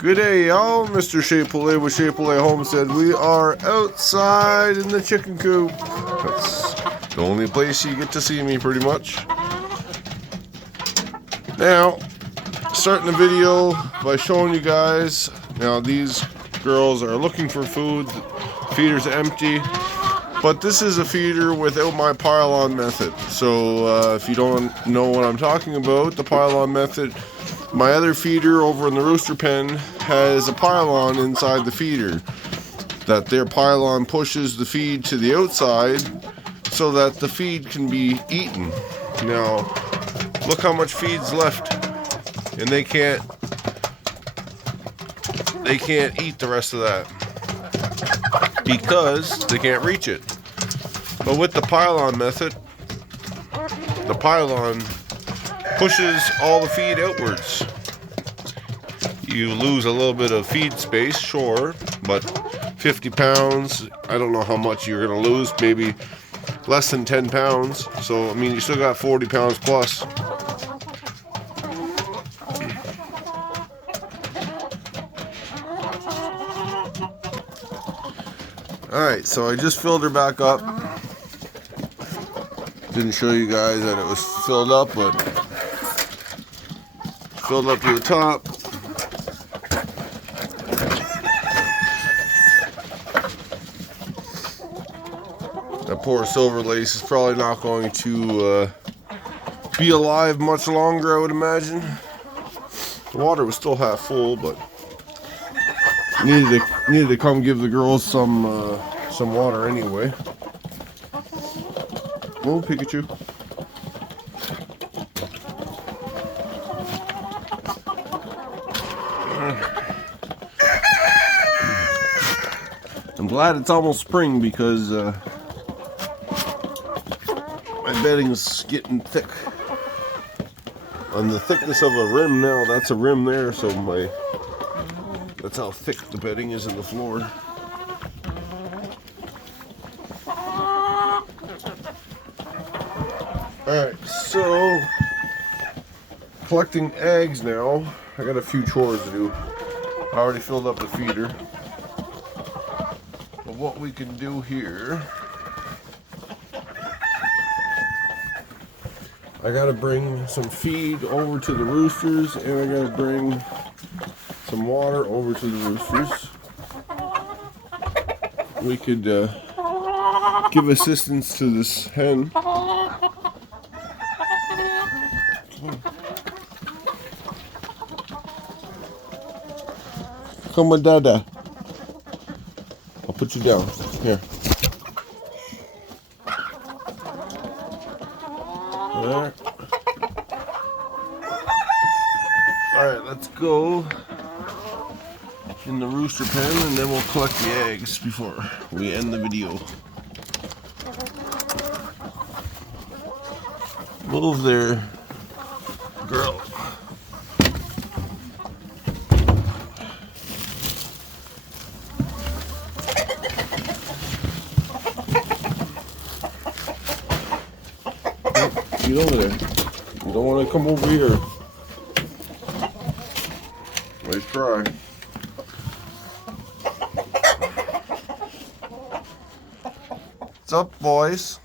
Good day, y'all. Mr. Shapelay with Shapelay Homestead. We are outside in the chicken coop. That's the only place you get to see me, pretty much. Now, starting the video by showing you guys. Now, these girls are looking for food. The feeder's empty. But this is a feeder without my pylon method. So, if you don't know what I'm talking about, the pylon method, my other feeder over in the rooster pen has a pylon inside the feeder. That their pylon pushes the feed to the outside so that the feed can be eaten. Now, look how much feed's left. And they can't eat the rest of that because they can't reach it. But with the pylon method, the pylon pushes all the feed outwards. You lose a little bit of feed space, sure, but 50 pounds, I don't know how much you're going to lose, maybe less than 10 pounds. So, I mean, you still got 40 pounds plus. Alright, so I just filled her back up. Didn't show you guys that it was filled up, but filled up to the top. That poor silver lace is probably not going to be alive much longer, I would imagine. The water was still half full, but needed to come give the girls some water anyway. Oh, Pikachu. I'm glad it's almost spring because my bedding's getting thick. On the thickness of a rim now, that's a rim there, so that's how thick the bedding is in the floor. Alright, so collecting eggs now. I got a few chores to do. I already filled up the feeder. But what we can do here, I gotta bring some feed over to the roosters, and I gotta bring some water over to the roosters. We could give assistance to this hen. Come with Dada. I'll put you down. Here. There. Alright, let's go in the rooster pen and then we'll collect the eggs before we end the video. Move there, girl. Get over there. You don't want to come over here. Nice try. What's up, boys?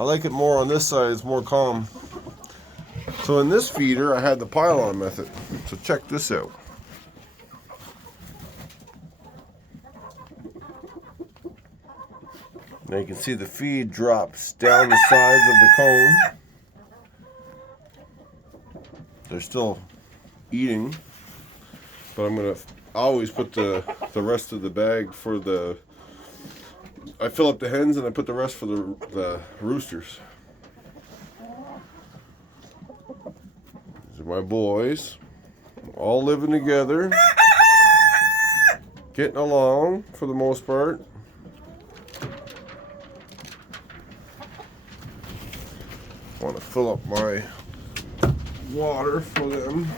I like it more on this side. It's more calm. So in this feeder, I had the pylon method. So check this out. Now you can see the feed drops down the sides of the cone. They're still eating, but I'm gonna always put the rest of the bag for the. I fill up the hens and I put the rest for the roosters. These are my boys, all living together, getting along for the most part. I want to fill up my water for them.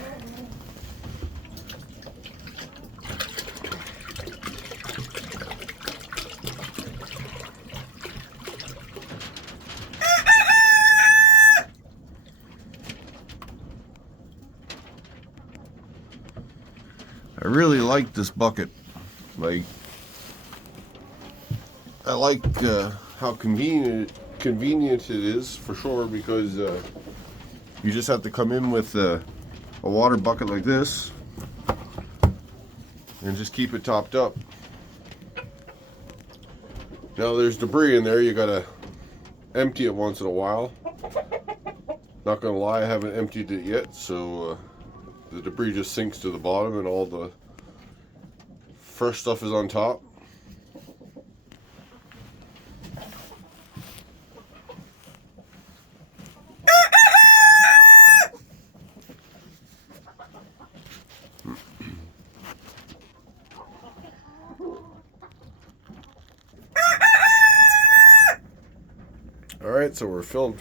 I really like this bucket. Like, I like how convenient it is, for sure, because you just have to come in with a water bucket like this and just keep it topped up. Now there's debris in there, you gotta empty it once in a while. Not gonna lie, I haven't emptied it yet, so the debris just sinks to the bottom and all the fresh stuff is on top. Alright, so we're filled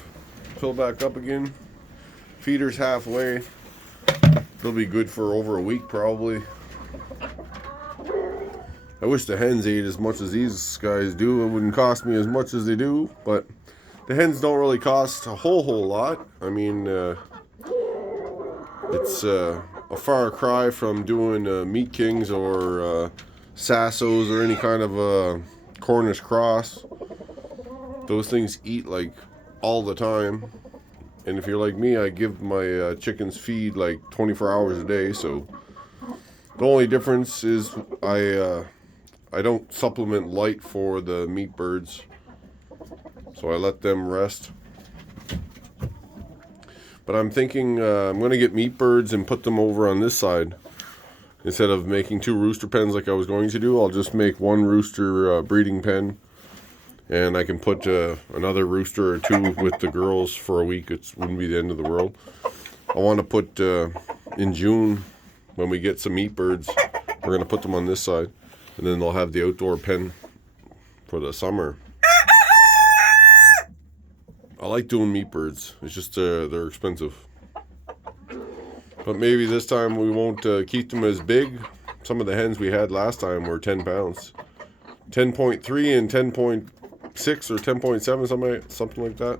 back up again. Feeder's halfway. They'll be good for over a week probably. I wish the hens ate as much as these guys do. It wouldn't cost me as much as they do, but the hens don't really cost a whole lot. I mean, it's a far cry from doing Meat Kings or Sassos or any kind of Cornish cross. Those things eat like all the time, and if you're like me, I give my chickens feed like 24 hours a day. So the only difference is I don't supplement light for the meat birds, so I let them rest. But I'm thinking I'm gonna get meat birds and put them over on this side. Instead of making 2 rooster pens like I was going to do, I'll just make 1 rooster breeding pen. And I can put another rooster or 2 with the girls for a week. It wouldn't be the end of the world. I want to put, in June, when we get some meat birds, we're going to put them on this side. And then they'll have the outdoor pen for the summer. I like doing meat birds. It's just they're expensive. But maybe this time we won't keep them as big. Some of the hens we had last time were 10 pounds. 10.3 and 10.6 or 10.7, something like that.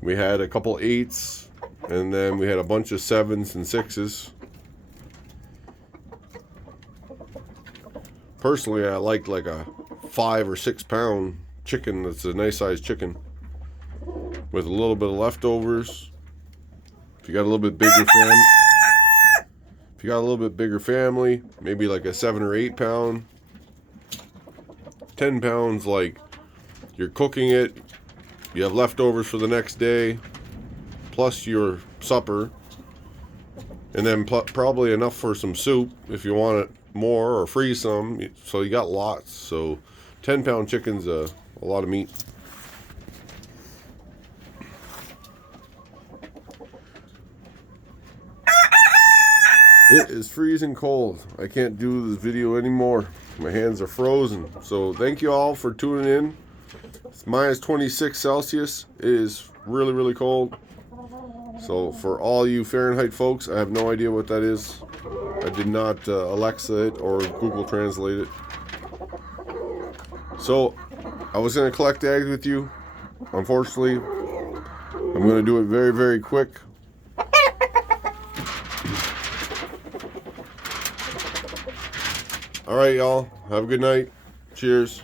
We had a couple 8s, and then we had a bunch of 7s and 6s. Personally, I like a 5 or 6 pound chicken that's a nice sized chicken with a little bit of leftovers. If you got a little bit bigger family, maybe like a 7 or 8 pound. 10 pounds, like you're cooking it, you have leftovers for the next day, plus your supper, and then probably enough for some soup if you want it more, or freeze some, so you got lots. So 10-pound chicken's a lot of meat. It is freezing cold. I can't do this video anymore. My hands are frozen. So thank you all for tuning in. It's minus 26 Celsius. It is really, really cold. So for all you Fahrenheit folks, I have no idea what that is. I did not Alexa it or Google Translate it. So I was going to collect eggs with you. Unfortunately, I'm going to do it very, very quick. All right, y'all. Have a good night. Cheers.